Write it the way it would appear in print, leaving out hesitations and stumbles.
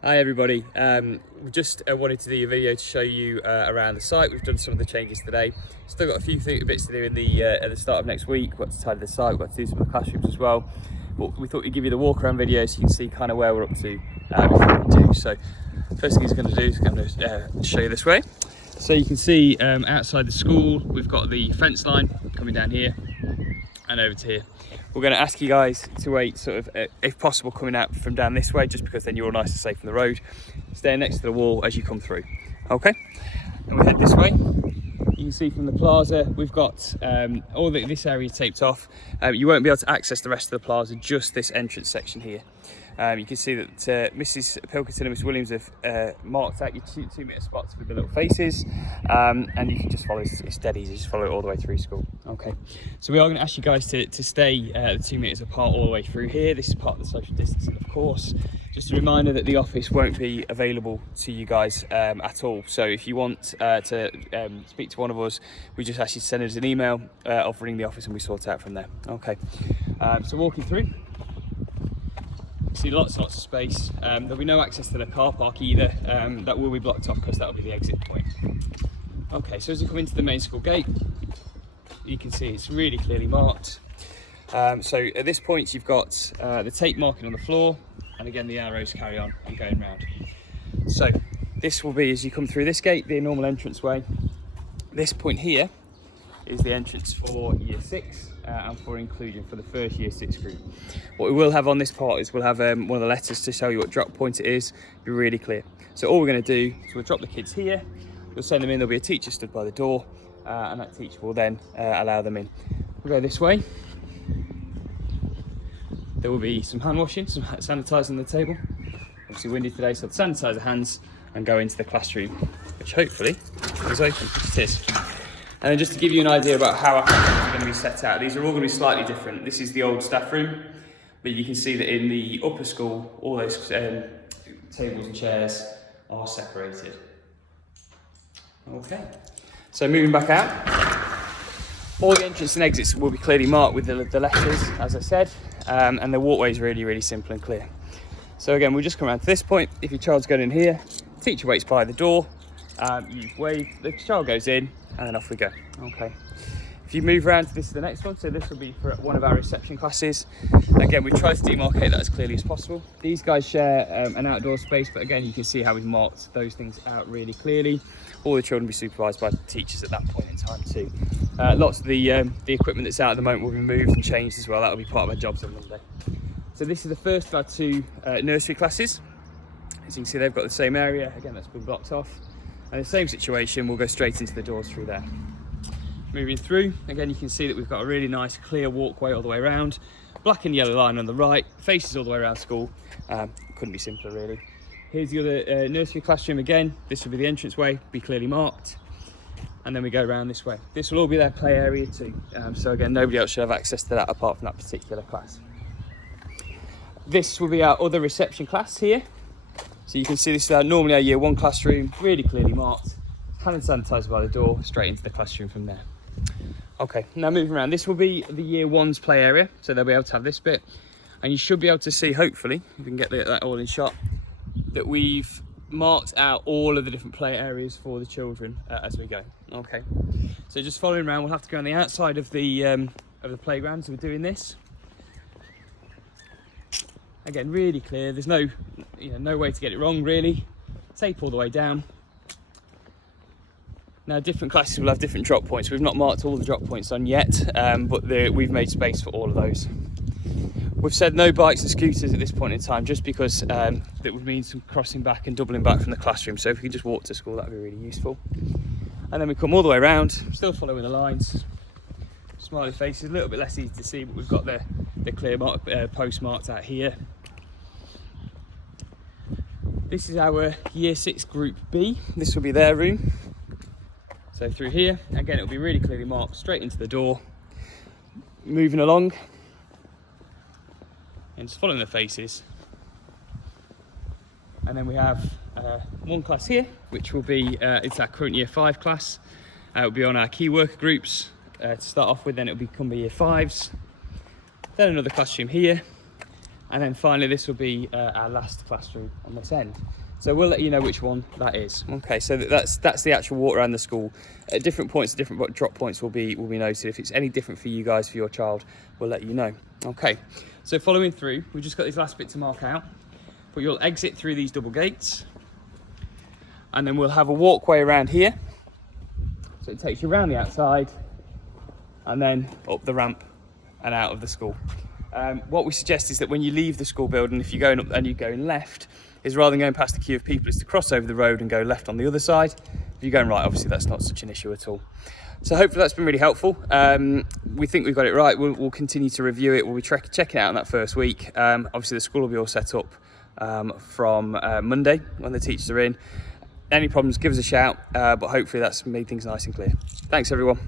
Hi everybody, we just wanted to do a video to show you around the site. We've done some of the changes today. Still got a few bits to do in at the start of next week. We've got to tidy the site, we've got to do some of the classrooms as well. But we thought we'd give you the walk around video so you can see kind of where we're up to before we do. So first thing he's going to do is going to show you this way. So you can see outside the school we've got the fence line coming down here and over to here. We're going to ask you guys to wait sort of, if possible, coming out from down this way, just because then you're all nice and safe from the road. Stay next to the wall as you come through. Okay, and we head this way. You can see from the plaza, we've got all this area taped off. You won't be able to access the rest of the plaza, just this entrance section here. You can see that Mrs. Pilkington and Miss Williams have marked out your 2 metre spots with the little faces, and you can just follow, it's dead easy, just follow it all the way through school. Okay, so we are going to ask you guys to stay the 2 metres apart all the way through here. This is part of the social distancing, of course. Just a reminder that the office won't be available to you guys at all. So if you want to speak to one of us, we just ask you to send us an email offering the office and we sort it out from there. Okay, so walking through. See lots and lots of space. There'll be no access to the car park either. That will be blocked off because that'll be the exit point. Okay, so as you come into the main school gate, you can see it's really clearly marked. So at this point you've got the tape marking on the floor, and again the arrows carry on and going round. So this will be, as you come through this gate, the normal entrance way. This point here is the entrance for year 6 and for inclusion for the first year 6 group. What we will have on this part is we'll have one of the letters to show you what drop point it is, be really clear. So all we're going to do is we'll drop the kids here, we'll send them in, there'll be a teacher stood by the door, and that teacher will then allow them in. We'll go this way. There will be some hand washing, some sanitising on the table. Obviously windy today, so sanitise the hands and go into the classroom, which hopefully is open. It is. And then just to give you an idea about how our classrooms are going to be set out, these are all going to be slightly different. This is the old staff room, but you can see that in the upper school, all those tables and chairs are separated. Okay, so moving back out, all the entrances and exits will be clearly marked with the letters, as I said, and the walkway is really, really simple and clear. So again, we'll just come around to this point. If your child's going in here, the teacher waits by the door, you wave, the child goes in, and then off we go. Okay. If you move around to the next one, so this will be for one of our reception classes. Again, we try to demarcate that as clearly as possible. These guys share an outdoor space, but again, you can see how we've marked those things out really clearly. All the children will be supervised by teachers at that point in time too. Lots of the equipment that's out at the moment will be moved and changed as well. That will be part of our jobs on Monday. So this is the first of our 2 nursery classes. As you can see, they've got the same area. Again, that's been blocked off. And the same situation, we'll go straight into the doors through there. Moving through, again you can see that we've got a really nice clear walkway all the way around. Black and yellow line on the right, faces all the way around school. Couldn't be simpler really. Here's the other nursery classroom again. This will be the entranceway, be clearly marked. And then we go around this way. This will all be their play area too. So again, nobody else should have access to that apart from that particular class. This will be our other reception class here. So you can see this is normally our year 1 classroom, really clearly marked, hand and sanitised by the door, straight into the classroom from there. Okay, now moving around, this will be the year 1's play area, so they'll be able to have this bit, and you should be able to see, hopefully, if we can get that all in shot, that we've marked out all of the different play areas for the children as we go. Okay, so just following around, we'll have to go on the outside of the playground, so we're doing this. Again, really clear, there's no way to get it wrong really. Tape all the way down. Now different classes will have different drop points. We've not marked all the drop points on yet, but we've made space for all of those. We've said no bikes and scooters at this point in time, just because that would mean some crossing back and doubling back from the classroom. So if we can just walk to school, that would be really useful. And then we come all the way around, still following the lines. Smiley faces, a little bit less easy to see, but we've got the clear post marked out here. This is our year 6 group B. This will be their room. So through here, again, it'll be really clearly marked straight into the door. Moving along and just following the faces. And then we have one class here, which will be, it's our current year 5 class. It'll be on our key worker groups to start off with, then it'll become the year 5s. Then another classroom here. And then finally, this will be our last classroom on this end. So we'll let you know which one that is. Okay, so that's the actual walk around the school. At different points, different drop points will be noted. If it's any different for you guys, for your child, we'll let you know. Okay, so following through, we've just got this last bit to mark out. But you'll exit through these double gates, and then we'll have a walkway around here. So it takes you around the outside, and then up the ramp and out of the school. What we suggest is that when you leave the school building, if you're going up and you're going left, is rather than going past the queue of people, is to cross over the road and go left on the other side. If you're going right, obviously that's not such an issue at all. So hopefully that's been really helpful. We think we've got it right. We'll continue to review it. We'll be checking it out in that first week. Obviously the school will be all set up from Monday when the teachers are in. Any problems, give us a shout, but hopefully that's made things nice and clear. Thanks everyone.